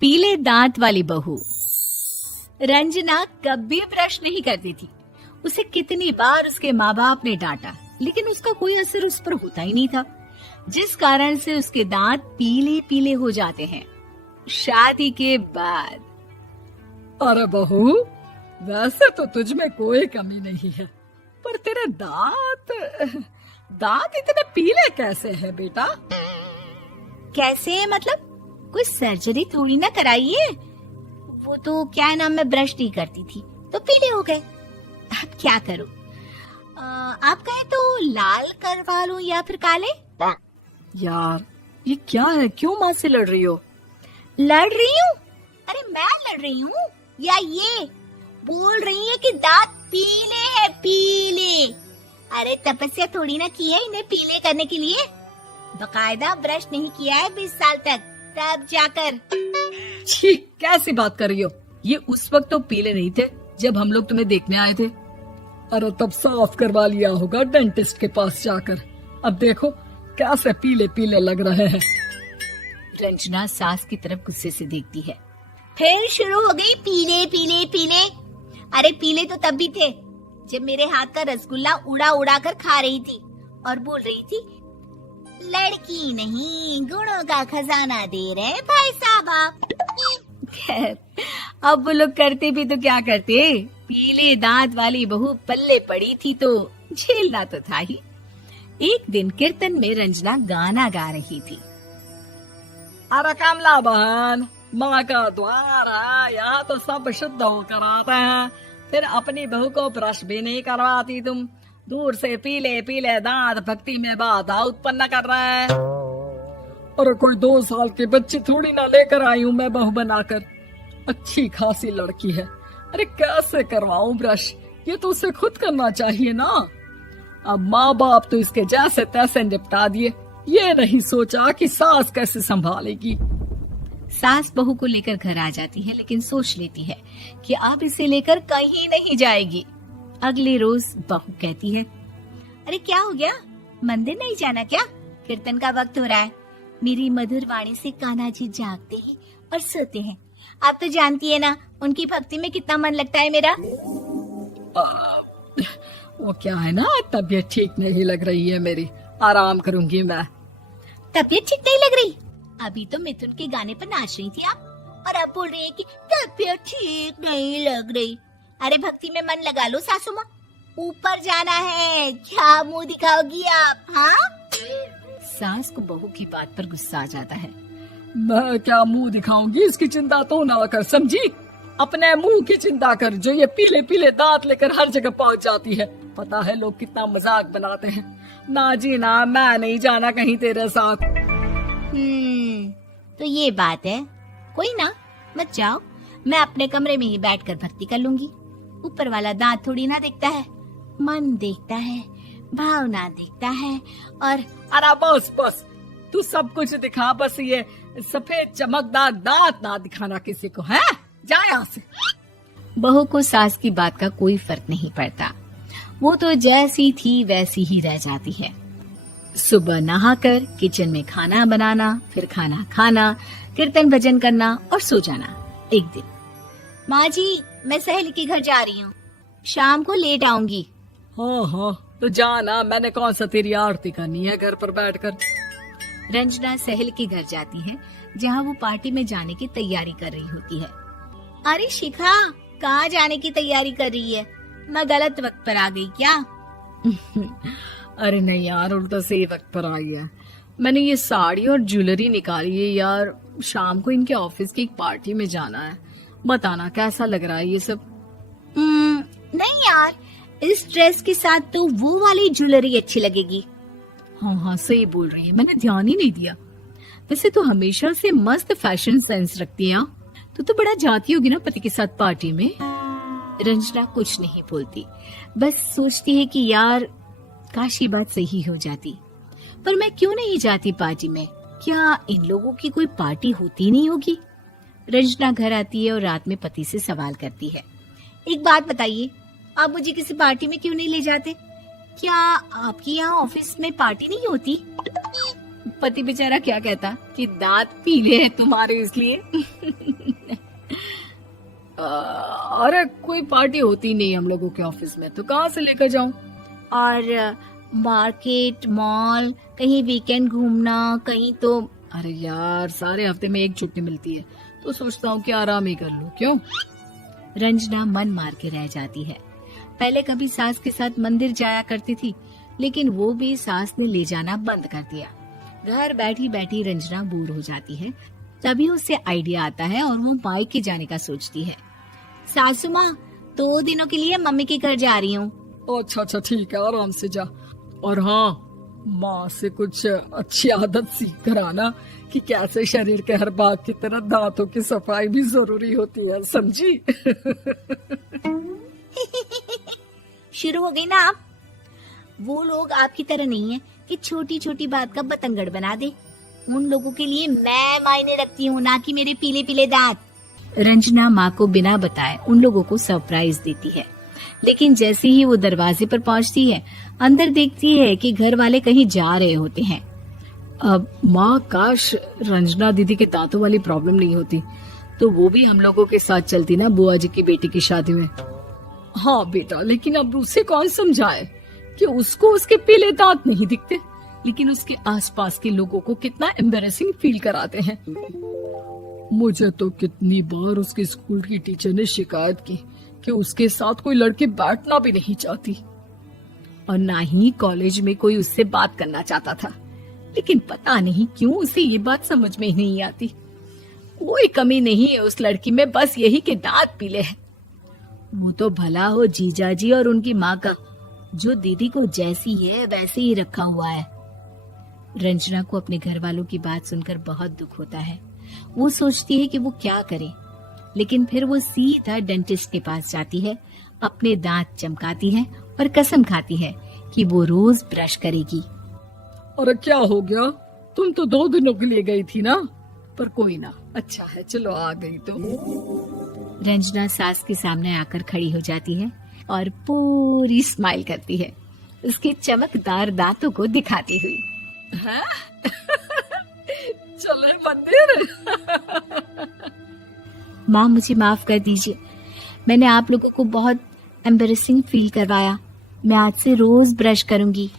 पीले दांत वाली बहू। रंजना कभी ब्रश नहीं करती थी। उसे कितनी बार उसके माँ बाप ने डांटा, लेकिन उसका कोई असर उस पर होता ही नहीं था, जिस कारण से उसके दांत पीले पीले हो जाते हैं। शादी के बाद अरे बहू, वैसे तो तुझ में कोई कमी नहीं है, पर तेरे दांत इतने पीले कैसे हैं बेटा? कैसे मतलब? कोई सर्जरी थोड़ी ना कराइए। वो तो क्या नाम, मैं ब्रश नहीं करती थी तो पीले हो गए। अब क्या करूं? आप कहें तो लाल करवा लूं या फिर काले? यार ये क्या है, क्यों माँ से लड़ रही हो? लड़ रही हूँ? अरे मैं लड़ रही हूँ या ये बोल रही है कि दांत पीले हैं, पीले। अरे तपस्या थोड़ी ना की है इन्हें पीले करने के लिए। बकायदा ब्रश नहीं किया है 20 साल तक, तब जाकर। छी, कैसी बात कर रही हो? ये उस वक्त तो पीले नहीं थे जब हम लोग तुम्हें देखने आए थे। अरे तब साफ करवा लिया होगा डेंटिस्ट के पास जाकर। अब देखो कैसे पीले पीले लग रहे हैं। रंजना सास की तरफ गुस्से से देखती है। फिर शुरू हो गई पीले पीले पीले। अरे पीले तो तब भी थे जब मेरे हाथ का रसगुल्ला उड़ा उड़ा कर खा रही थी और बोल रही थी, लड़की नहीं गुणों का खजाना दे रहे भाई साहब आप। खैर, अब वो लोग करते भी तो क्या करते, पीले दांत वाली बहू पल्ले पड़ी थी तो झेलना तो था ही। एक दिन कीर्तन में रंजना गाना गा रही थी। अरे कमला बहन, माँ का द्वार है, यहाँ तो सब शुद्ध होकर आते हैं, फिर अपनी बहू को ब्रश भी नहीं करवाती तुम। दूर से पीले पीले दांत भक्ति में बाधा उत्पन्न कर रहे हैं। अरे कोई 2 साल के बच्ची थोड़ी ना लेकर आई हूँ मैं बहू बनाकर। अच्छी खासी लड़की है, अरे कैसे करवाऊं ब्रश? ये तो उसे खुद करना चाहिए ना। अब माँ बाप तो इसके जैसे तैसे निपटा दिए, ये नहीं सोचा कि सास कैसे संभालेगी। सास बहू को लेकर घर आ जाती है, लेकिन सोच लेती है कि अब इसे लेकर कहीं नहीं जाएगी। अगले रोज बहू कहती है, अरे क्या हो गया, मंदिर नहीं जाना क्या? कीर्तन का वक्त हो रहा है। मेरी मधुर वाणी से कान्हा जी जागते हैं और सोते हैं। आप तो जानती है ना उनकी भक्ति में कितना मन लगता है मेरा। वो क्या है ना, तबीयत ठीक नहीं लग रही है मेरी, आराम करूंगी मैं। तबीयत ठीक नहीं लग रही? अभी तो मिथुन के गाने पर नाच रही थी आप, और अब बोल रही है कि तबीयत ठीक नहीं लग रही। अरे भक्ति में मन लगा लो सासू माँ, ऊपर जाना है, क्या मुंह दिखाओगी आप? हाँ? सास को बहू की बात पर गुस्सा आ जाता है। मैं क्या मुंह दिखाऊंगी, इसकी चिंता तो ना कर, समझी? अपने मुंह की चिंता कर, जो ये पीले पीले दांत लेकर हर जगह पहुंच जाती है। पता है लोग कितना मजाक बनाते हैं। ना जी ना, मैं नहीं जाना कहीं तेरे साथ। तो ये बात है, कोई ना, मत जाओ, मैं अपने कमरे में ही बैठकर भक्ति कर लूंगी। ऊपर वाला दांत थोड़ी ना देखता है, मन देखता है, भावना देखता है। और अरे बस बस, तू सब कुछ दिखा, बस ये सफेद चमकदार दांत ना दिखाना किसी को, है? जा यहाँ से। बहू को सास की बात का कोई फर्क नहीं पड़ता, वो तो जैसी थी वैसी ही रह जाती है। सुबह नहाकर किचन में खाना बनाना, फिर खाना खाना, कीर्तन भजन करना और सो जाना। एक दिन, माँ जी मैं सहेली के घर जा रही हूँ, शाम को लेट आऊंगी। हाँ हाँ तो जाना, मैंने कौन सा तेरी आरती करनी है घर पर बैठकर। रंजना सहेली के घर जाती है, जहाँ वो पार्टी में जाने की तैयारी कर रही होती है। अरे शिखा, कहाँ जाने की तैयारी कर रही है? मैं गलत वक्त पर आ गई क्या? अरे नहीं यार, उल्टा सही वक्त पर आई है। मैंने ये साड़ी और ज्वेलरी निकाली है यार, शाम को इनके ऑफिस की एक पार्टी में जाना है। बताना कैसा लग रहा है ये सब? नहीं यार, इस ड्रेस के साथ तो वो वाली ज्वेलरी अच्छी लगेगी। हाँ हाँ सही बोल रही है, मैंने ध्यान ही नहीं दिया। वैसे तो हमेशा से मस्त फैशन सेंस रखती है। तो बड़ा जाती होगी ना पति के साथ पार्टी में। रंजना कुछ नहीं बोलती, बस सोचती है कि यार काश ये बात सही हो जाती, पर मैं क्यों नहीं जाती पार्टी में? क्या इन लोगों की कोई पार्टी होती नहीं होगी? रंजना घर आती है और रात में पति से सवाल करती है, एक बात बताइए, आप मुझे किसी पार्टी में क्यों नहीं ले जाते? क्या आपकी यहाँ ऑफिस में पार्टी नहीं होती? पति बेचारा क्या कहता कि दांत पीले हैं तुम्हारे इसलिए। अरे कोई पार्टी होती नहीं हम लोगों के ऑफिस में, तो कहाँ से लेकर जाऊं? और मार्केट, मॉल, कहीं वीकेंड घूमना, कहीं तो। अरे यार, सारे हफ्ते में एक छुट्टी मिलती है, तो सोचता हूँ कि आराम ही कर लूं। क्यों? रंजना मन मार के रह जाती है। पहले कभी सास के साथ मंदिर जाया करती थी, लेकिन वो भी सास ने ले जाना बंद कर दिया। घर बैठी बैठी रंजना बोर हो जाती है। तभी उसे आइडिया आता है और वो मायके जाने का सोचती है। सासू माँ, 2 दिनों के लिए मम्मी के घर जा रही हूँ। अच्छा अच्छा, ठीक है, आराम से जा। और हाँ, माँ से कुछ अच्छी आदत सीख कर आना कि कैसे शरीर के हर भाग की तरह दांतों की सफाई भी जरूरी होती है, समझी? शुरू हो गई ना आप। वो लोग आपकी तरह नहीं है कि छोटी छोटी बात का बतंगड़ बना दे। उन लोगों के लिए मैं मायने रखती हूँ, ना कि मेरे पीले पीले दांत। रंजना माँ को बिना बताए उन लोगों को सरप्राइज देती है, लेकिन जैसे ही वो दरवाजे पर पहुँचती है, अंदर देखती है कि घर वाले कहीं जा रहे होते हैं। अब माँ, काश रंजना दीदी के दांतों वाली प्रॉब्लम नहीं होती, तो वो भी हम लोगों के साथ चलती ना बुआ जी की बेटी की शादी में। हाँ बेटा, लेकिन अब उसे कौन समझाए कि उसको उसके पीले दांत नहीं दिखते, लेकिन उसके आसपास के लोगों को कितना एम्बैरेसिंग फील कराते हैं। मुझे तो कितनी बार उसके स्कूल की टीचर ने शिकायत की कि उसके साथ कोई लड़की बैठना भी नहीं चाहती, और ना ही कॉलेज में कोई उससे बात करना चाहता था। लेकिन पता नहीं क्यों उसे ये बात समझ में ही नहीं आती। कोई कमी नहीं है उस लड़की में, बस यही कि दांत पीले हैं। वो तो भला हो जीजा जी और उनकी माँ का, जो दीदी को जैसी है वैसे ही रखा हुआ है। रंजना को अपने घर वालों की बात सुनकर बहुत दुख होता है। वो सोचती है कि वो क्या करे, लेकिन फिर वो सीधा डेंटिस्ट के पास जाती है, अपने दांत चमकाती है और कसम खाती है कि वो रोज ब्रश करेगी। अरे क्या हो गया? तुम तो 2 दिनों के लिए गई थी ना, पर कोई ना, अच्छा है, चलो आ गई तो। रंजना सास के सामने आकर खड़ी हो जाती है और पूरी स्माइल करती है, उसके चमकदार दांतों को दिखाती हुई। हैं? चले मंदिर। माँ, मुझे माफ कर दीजिए, मैंने आप लोगों को बहुत एम्बैरेसिंग फील करवाया। मैं आज से रोज ब्रश करूंगी।